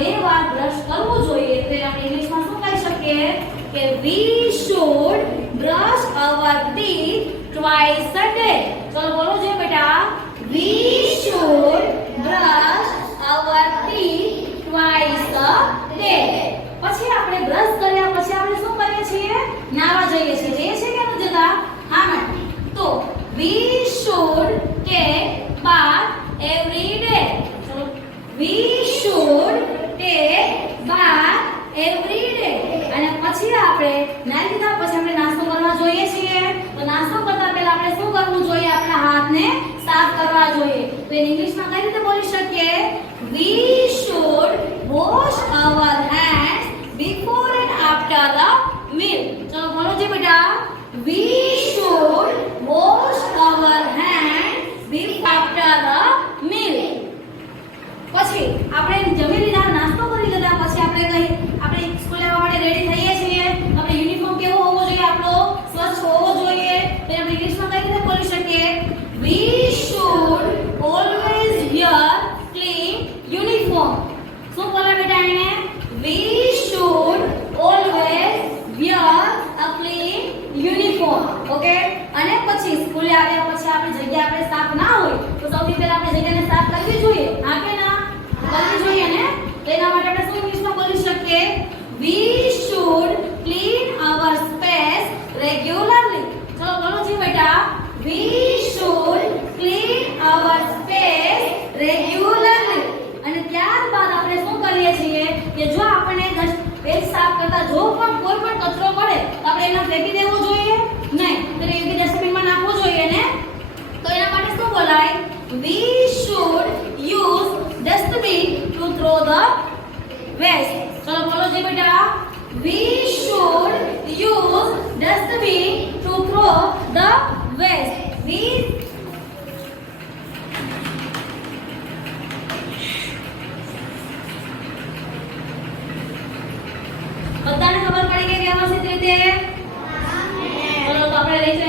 2 વાર બ્રશ કરવું જોઈએ તો આપણે ઇંગ્લિશમાં શું કહી શકીએ કે we should brush our teeth twice a day. ચલો બોલો જોઈએ બેટા, we should brush our teeth twice a day. પછી આપણે બ્રશ કર્યા પછી આપણે શું કરીએ છીએ? નાવા જઈએ છીએ. જઈએ છીએ કે નથી જતા? હા મેડમ. તો we should take bath every day. ચલો we should take bath every day. અને પછી આપણે નાઈ લીધા પછી આપણે નાસ્તો કરવા જોઈએ છીએ. તો નાસ્તો કરતા પહેલા આપણે શું કરવું જોઈએ? આપણા હાથને સાફ કરવા જોઈએ. તો એને ઇંગ્લિશમાં કઈ રીતે બોલી શકીએ? We should wash our hands before and after the meal. ચલો બોલો જી બેટા, we should wash our hands before after the meal. પછી આપણે જમી લીધા, નાસ્તો કરી લીધા પછી આપણે સ્કૂલે આવવા માટે રેડી થઈએ છીએ. આપણે યુનિફોર્મ કેવો હોવો જોઈએ? આપણો સ્વચ્છ હોવો જોઈએ. તો આપણે ઇંગ્લિશમાં કઈ રીતે બોલી શકીએ? We should always wear clean uniform. શું બોલે બેટા એને? We should always wear a clean uniform. Okay. અને પછી સ્કૂલે આવ્યા પછી આપણી જગ્યા આપણે સાફ ના હોય તો સૌથી પહેલા આપણે જગ્યાને સાફ કરવી જોઈએ. હા કે ના? કરવી જોઈએ ને? તો એના માટે આપણે શું ઇંગ્લિશમાં બોલી શકીએ? We should clean our space regularly. ચલો બોલો જી બેટા, we should clean our space regularly. અને ત્યારબાદ આપણે શું કરીએ છીએ કે જો આપણે પેજ સાફ કરતા જો પણ કોઈ પણ કચરો પડે તો આપણે એને ફેંકી દેવો જોઈએ નહીં, તો એ ડસ્ટબિનમાં નાખવો જોઈએ ને. તો એના માટે શું બોલાય? We should use dustbin to throw the waste. ચલો બોલો જી બેટા, we should use dustbin to throw the waste. We બધાને ખબર પડી ગઈ વ્યવસ્થિત રીતે? ચલો તો આપણે લેક્ચર